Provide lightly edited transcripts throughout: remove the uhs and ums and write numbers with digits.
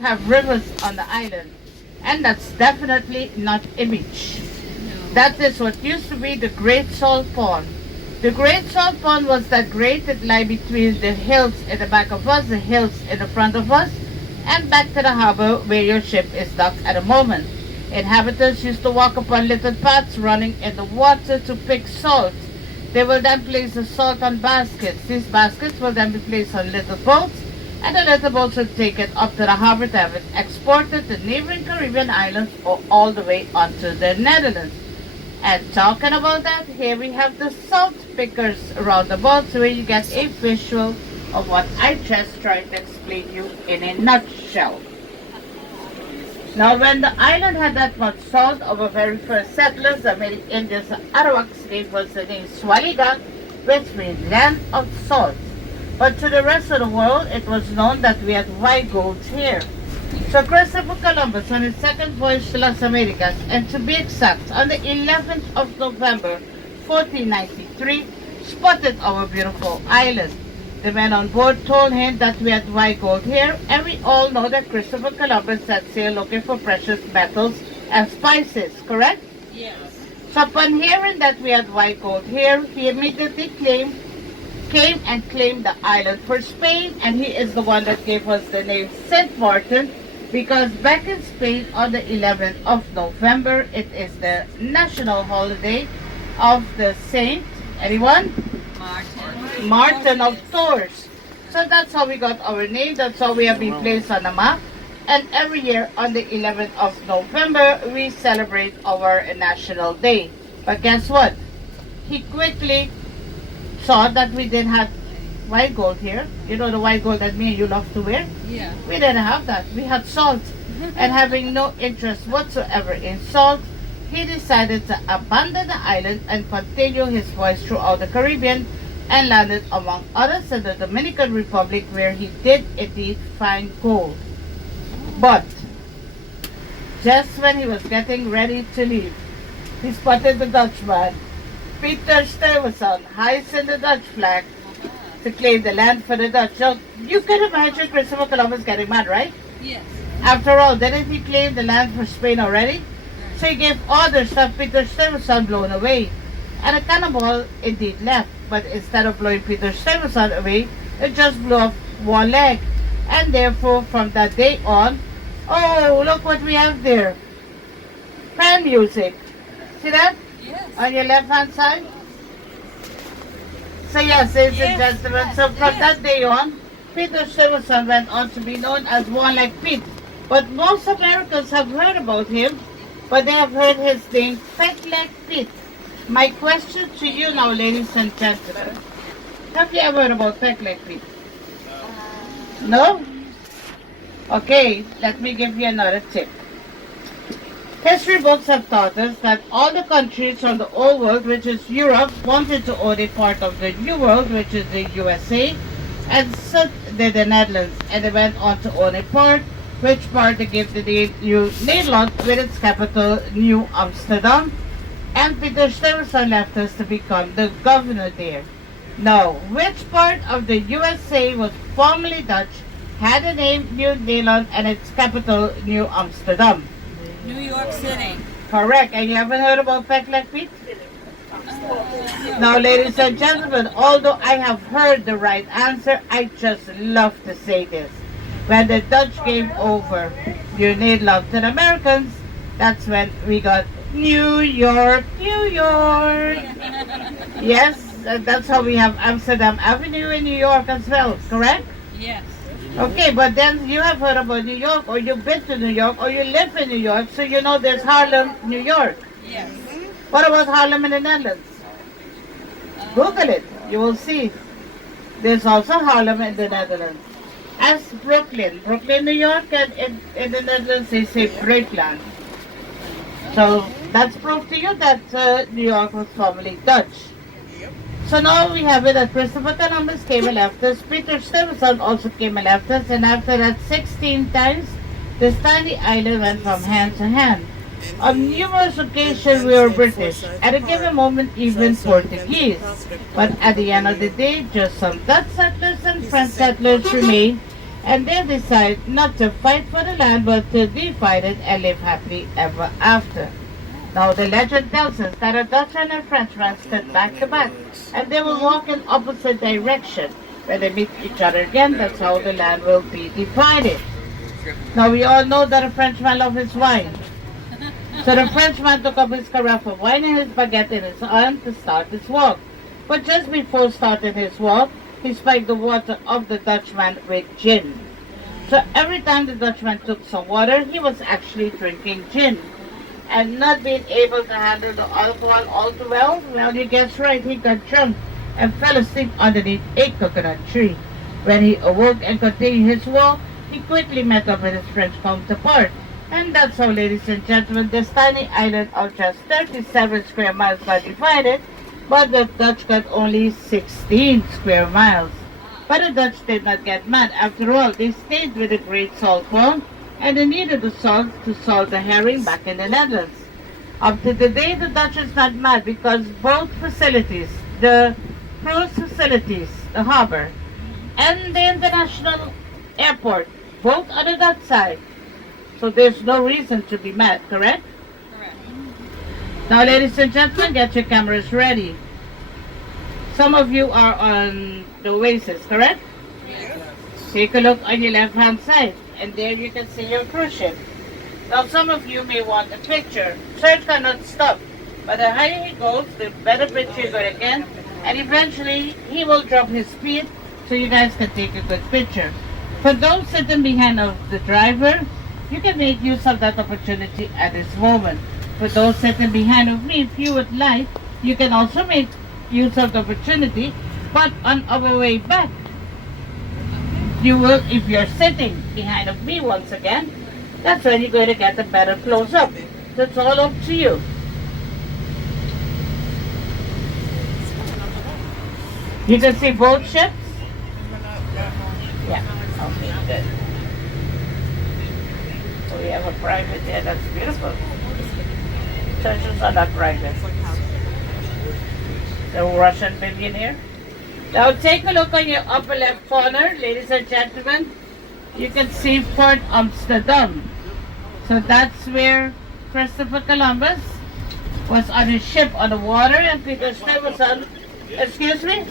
have rivers on the island, and that's definitely not a beach. That is what used to be the Great Salt Pond. The Great Salt Pond was that great that lie between the hills in the back of us, the hills in the front of us, and back to the harbor where your ship is docked at the moment. Inhabitants used to walk upon little paths running in the water to pick salt. They will then place the salt on baskets. These baskets will then be placed on little boats, and the little boats will take it up to the harbor to have it exported to neighboring Caribbean islands or all the way onto the Netherlands. And talking about that, here we have the salt pickers around the boats where you get a visual of what I just tried to explain you in a nutshell. Now when the island had that much salt, our very first settlers, the many Indians and Arawaks, gave us the name Swaliga, which means land of salt. But to the rest of the world, it was known that we had white gold here. So Christopher Columbus on his second voyage to Las Americas, and to be exact, on the 11th of November, 1493, spotted our beautiful island. The men on board told him that we had white gold here, and we all know that Christopher Columbus set sail looking for precious metals and spices, correct? Yes. So upon hearing that we had white gold here, he immediately came and claimed the island for Spain, and he is the one that gave us the name Saint Martin, because back in Spain on the 11th of November, it is the national holiday of the Saint, anyone? Maarten of Tours. So that's how we got our name, that's how we have been placed on the map. And every year on the 11th of November, we celebrate our national day. But guess what? He quickly saw that we didn't have white gold here. You know the white gold that me and you love to wear? Yeah. We didn't have that. We had salt. And having no interest whatsoever in salt, he decided to abandon the island and continue his voyage throughout the Caribbean and landed among others in the Dominican Republic, where he did indeed find gold. But just when he was getting ready to leave, he spotted the Dutchman, Peter Stuyvesant, hoisting the Dutch flag to claim the land for the Dutch. So you can imagine Christopher Columbus getting mad, right? Yes. After all, didn't he claim the land for Spain already? So he gave orders that Peter Stuyvesant blown away. And the cannonball indeed left, but instead of blowing Peter Stuyvesant away, it just blew off one leg. And therefore, from that day on, oh, look what we have there. Fan music. See that? Yes. On your left-hand side? So yes, ladies and gentlemen, so from that day on, Peter Stuyvesant went on to be known as One Leg Pete. But most Americans have heard about him, but they have heard his name, Pet Leg Pete. My question to you now, ladies and gentlemen, have you ever heard about Pet Leg Pete? No? Okay, let me give you another tip. History books have taught us that all the countries from the old world, which is Europe, wanted to own a part of the new world, which is the USA, and so did the Netherlands, and they went on to own a part, which part they gave the name New Nederland with its capital New Amsterdam, and Peter Stuyvesant left us to become the governor there. Now, which part of the USA was formerly Dutch, had the name New Nederland, and its capital New Amsterdam? New York City. Correct. And you haven't heard about Pet Leg Pete? Now, ladies and gentlemen, although I have heard the right answer, I just love to say this. When the Dutch gave over New Nederland to the Americans, that's when we got New York, New York. Yes, that's how we have Amsterdam Avenue in New York as well, correct? Yes. Okay, but then you have heard about New York, or you've been to New York, or you live in New York, so you know there's Harlem, New York. Yes. What about Harlem in the Netherlands? Google it, you will see. There's also Harlem in the Netherlands. As Brooklyn, New York, and in the Netherlands they say Breukland. So that's proof to you that New York was formerly Dutch. So now we have it that Christopher Columbus came and left us, Peter Stuyvesant also came and left us, and after that 16 times, this tiny island went from hand to hand. On numerous occasions we were British, at a given moment even Portuguese. But at the end of the day, just some Dutch settlers and French settlers remained, And they decide not to fight for the land, but to divide it and live happily ever after. Now the legend tells us that a Dutchman and a Frenchman stood back to back, and they will walk in opposite direction. When they meet each other again, that's how the land will be divided. Now we all know that a Frenchman loves his wine. So the Frenchman took up his carafe of wine and his baguette in his hand to start his walk. But just before starting his walk, he spiked the water of the Dutchman with gin. So every time the Dutchman took some water, he was actually drinking gin. And not being able to handle the alcohol all too well, you guessed right, he got drunk and fell asleep underneath a coconut tree. When he awoke and continued his walk, he quickly met up with his French counterpart. And that's how, ladies and gentlemen, this tiny island of just 37 square miles got divided, but the Dutch got only 16 square miles. But the Dutch did not get mad. After all, they stayed with the Great Salt Pond, and they needed the salt to salt the herring back in the Netherlands. Up to today, the Dutch is not mad because both facilities, the cruise facilities, the harbor, and the international airport, both on the Dutch side. So there's no reason to be mad, correct? Correct. Now, ladies and gentlemen, get your cameras ready. Some of you are on the Oasis, correct? Yes. Take a look on your left-hand side, and there you can see your cruise ship. Now, some of you may want a picture. Search cannot stop, but the higher he goes, the better picture you're going to get, and eventually he will drop his speed so you guys can take a good picture. For those sitting behind of the driver, you can make use of that opportunity at this moment. For those sitting behind of me, if you would like, you can also make use of the opportunity, but on our way back, you will, if you're sitting behind of me once again, that's when you're going to get a better close-up. That's all up to you. You can see both ships? Yeah, okay, good. So we have a private there, that's beautiful. Churches are not private. The Russian billionaire. Now take a look on your upper left corner, ladies and gentlemen. You can see Port Amsterdam. So that's where Christopher Columbus was on his ship on the water, and Peter Stuyvesant was on, excuse me?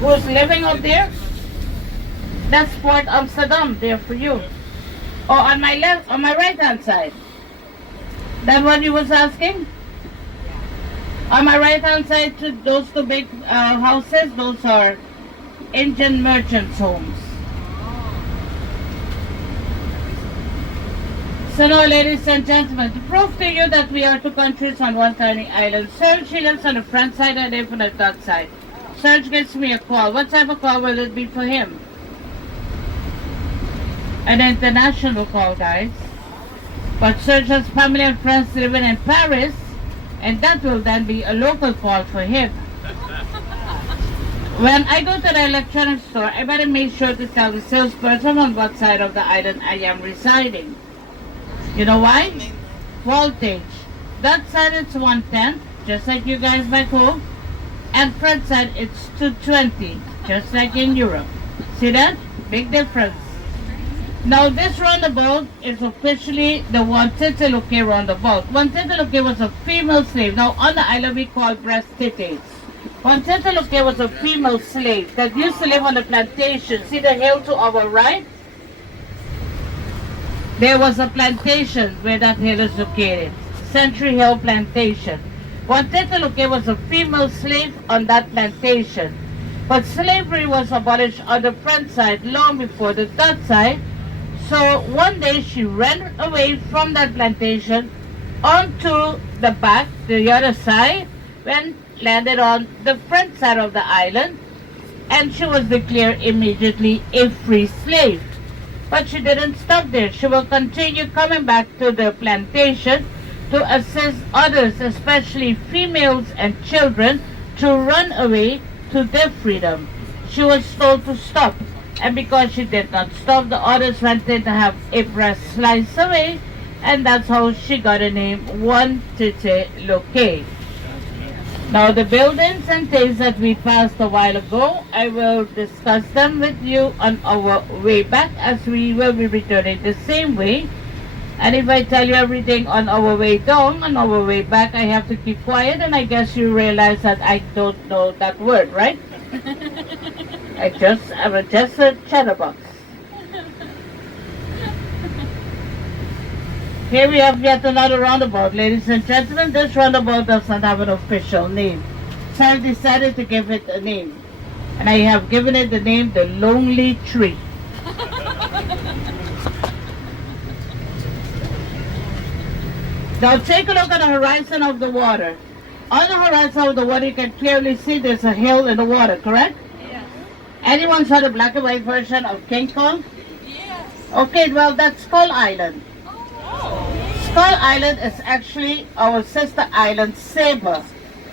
Who's living up there? That's Port Amsterdam there for you. Or on my left, on my right hand side. That what you was asking? On my right hand side, to those two big houses, those are Indian merchants' homes. So now, ladies and gentlemen, to prove to you that we are two countries on one tiny island, Serge, he lives on the front side and I live on the back side. Serge gives me a call. What type of call will it be for him? An international call, guys. But Serge has family and friends living in Paris, and that will then be a local call for him. When I go to the electronics store, I better make sure to tell the salesperson on what side of the island I am residing. You know why? Voltage. That side it's 110, just like you guys back home. And front side it's 220, just like in Europe. See that? Big difference. Now this roundabout is officially the Wanteteluke roundabout. Wanteteluke was a female slave. Now on the island we call breast titties. Wanteteluke was a female slave that used to live on the plantation. See the hill to our right? There was a plantation where that hill is located. Century Hill Plantation. Wanteteluke was a female slave on that plantation. But slavery was abolished on the front side long before the Dutch side. So one day she ran away from that plantation onto the back, the other side, when landed on the front side of the island, and she was declared immediately a free slave. But she didn't stop there. She will continue coming back to the plantation to assist others, especially females and children, to run away to their freedom. She was told to stop. And because she did not stop, the others wanted to have a breast sliced away, and that's how she got the name Wanteteluke. Now the buildings and things that we passed a while ago, I will discuss them with you on our way back, as we will be returning the same way. And if I tell you everything on our way down, on our way back, I have to keep quiet, and I guess you realize that I don't know that word, right? I'm just a chatterbox. Here we have yet another roundabout, ladies and gentlemen. This roundabout does not have an official name, so I've decided to give it a name. And I have given it the name the Lonely Tree. Now take a look at the horizon of the water. On the horizon of the water, you can clearly see there's a hill in the water, correct? Yes. Anyone saw the black and white version of King Kong? Yes. Okay, well, that's Skull Island. Skull Island is actually our sister island, Saba.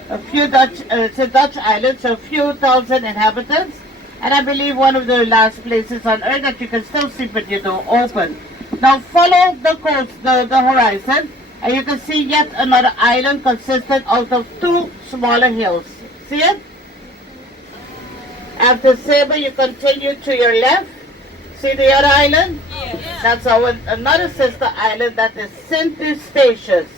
It's a Dutch island, so a few thousand inhabitants. And I believe one of the last places on earth that you can still see but you don't open. Now follow the coast, the horizon, and you can see yet another island consisting out of two smaller hills. See it? After Saba, you continue to your left. See the other island? Yes. That's another sister island, that is St. Eustatius.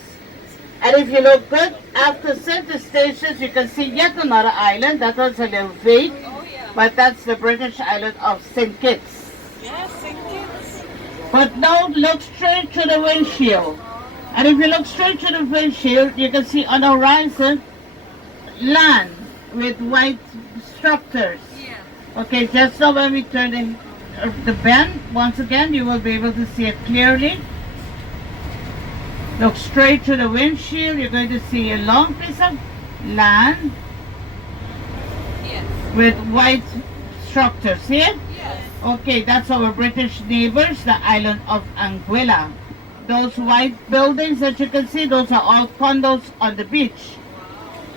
And if you look good, after St. Eustatius, you can see yet another island. That was a little vague, but that's the British island of St. Kitts. Yes, St. Kitts. But now look straight to the windshield. And if you look straight to the windshield, you can see on the horizon land with white structures. Yeah. Okay, just so when we turn in the bend, once again, you will be able to see it clearly. Look straight to the windshield. You're going to see a long piece of land with white structures. See it? Yes. Okay, that's our British neighbors, the island of Anguilla. Those white buildings that you can see, those are all condos on the beach.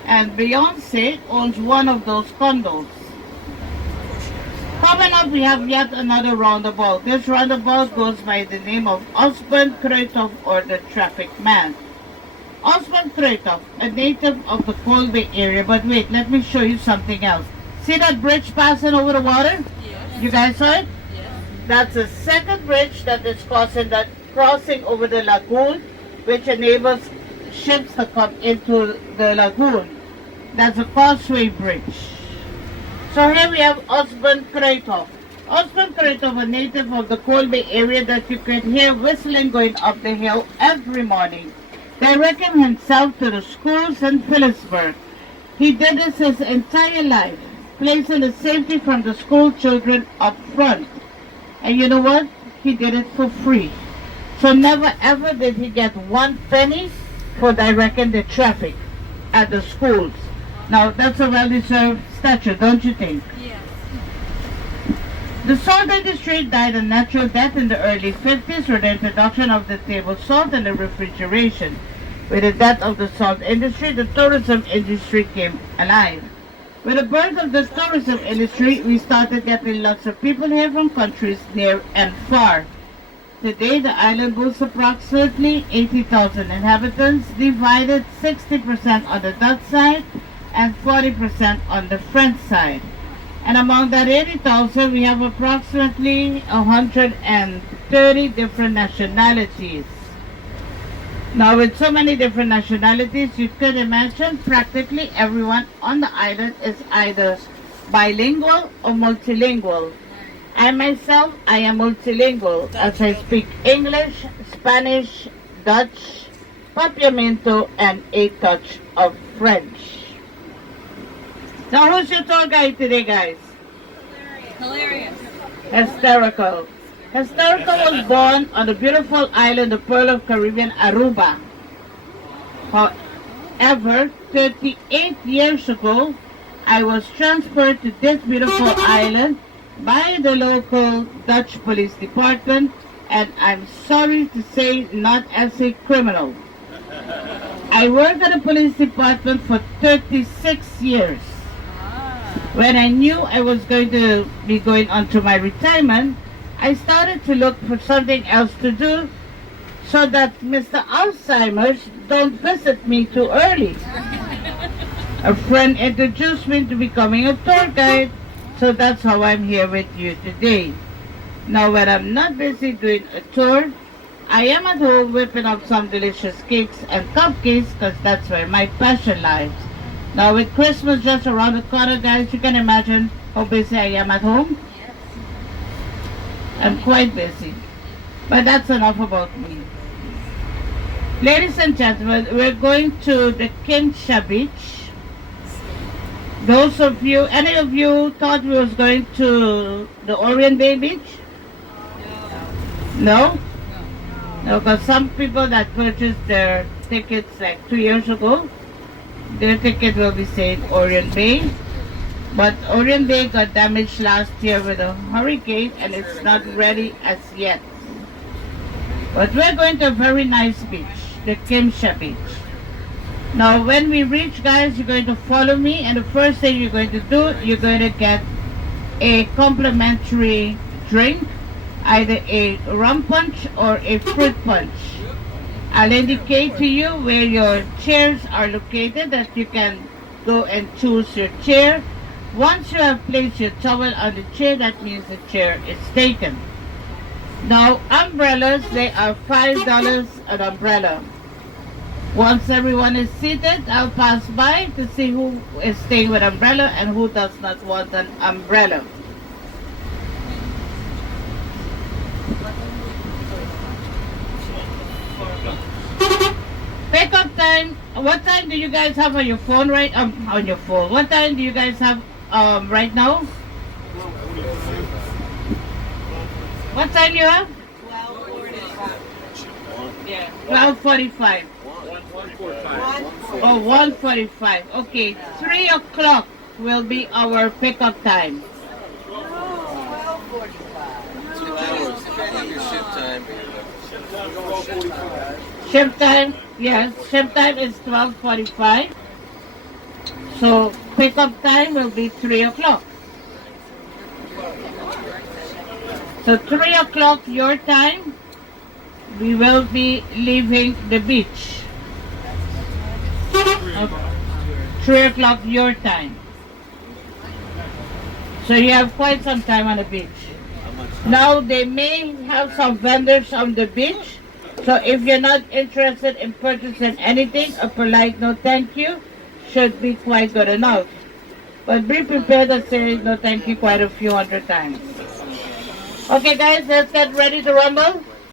And Beyonce owns one of those condos. Coming up, we have yet another roundabout. This roundabout goes by the name of Osmond Kruithof, or the Traffic Man. Osmond Kruithof, a native of the Colby area. But wait, let me show you something else. See that bridge passing over the water? Yes. You guys saw it? Yes. That's the second bridge that is crossing over the lagoon, which enables ships to come into the lagoon. That's a causeway bridge. So here we have Osmond Kruithof. Osmond Kruithof, a native of the Colby area that you can hear whistling going up the hill every morning, directing himself to the schools in Phillipsburg. He did this his entire life, placing the safety from the school children up front. And you know what? He did it for free. So never ever did he get 1 penny for directing the traffic at the schools. Now that's a well-deserved statue, don't you think? Yes. The salt industry died a natural death in the early 50s with the introduction of the table salt and the refrigeration. With the death of the salt industry, the tourism industry came alive. With the birth of the tourism industry, we started getting lots of people here from countries near and far. Today, the island boasts approximately 80,000 inhabitants, divided 60% on the Dutch side and 40% on the French side. And among that 80,000, we have approximately 130 different nationalities. Now, with so many different nationalities, you could imagine practically everyone on the island is either bilingual or multilingual. I myself, I am multilingual, as I speak English, Spanish, Dutch, Papiamento, and a touch of French. Now, who's your tour guide today, guys? Hilarious. Hysterical. Hysterical was born on the beautiful island, the Pearl of Caribbean, Aruba. However, 38 years ago, I was transferred to this beautiful island by the local Dutch police department, and I'm sorry to say, not as a criminal. I worked at the police department for 36 years. When I knew I was going to be going on to my retirement, I started to look for something else to do so that Mr. Alzheimer's don't visit me too early. A friend introduced me to becoming a tour guide, so that's how I'm here with you today. Now, when I'm not busy doing a tour, I am at home whipping up some delicious cakes and cupcakes because that's where my passion lies. Now, with Christmas just around the corner, guys, you can imagine how busy I am at home. I'm quite busy. But that's enough about me. Ladies and gentlemen, we're going to the Kinsha Beach. Those of you, any of you thought we was going to the Orient Bay Beach? No? No, because some people that purchased their tickets like 2 years ago, their ticket will be saying Orient Bay. But Orient Bay got damaged last year with a hurricane and it's not ready as yet. But we're going to a very nice beach, the Kinsha Beach. Now when we reach, guys, you're going to follow me, and the first thing you're going to do, you're going to get a complimentary drink, either a rum punch or a fruit punch. I'll indicate to you where your chairs are located that you can go and choose your chair. Once you have placed your towel on the chair, that means the chair is taken. Now umbrellas, they are $5 an umbrella. Once everyone is seated, I'll pass by to see who is staying with umbrella and who does not want an umbrella. Pickup time. What time do you guys have on your phone on your phone? What time do you guys have right now? What time you have? 12:45. Yeah, 12:45. 1:45. Okay, 3 o'clock will be our pickup time. 12:45. 2 hours. If you have your shift time. Shift time, yes, shift time is 12:45. So pickup time will be 3 o'clock. So 3 o'clock your time, we will be leaving the beach. 3 o'clock your time. So you have quite some time on the beach. Now they may have some vendors on the beach. So if you're not interested in purchasing anything, a polite no thank you should be quite good enough. But be prepared to say no thank you quite a few hundred times. Okay guys, let's get ready to rumble.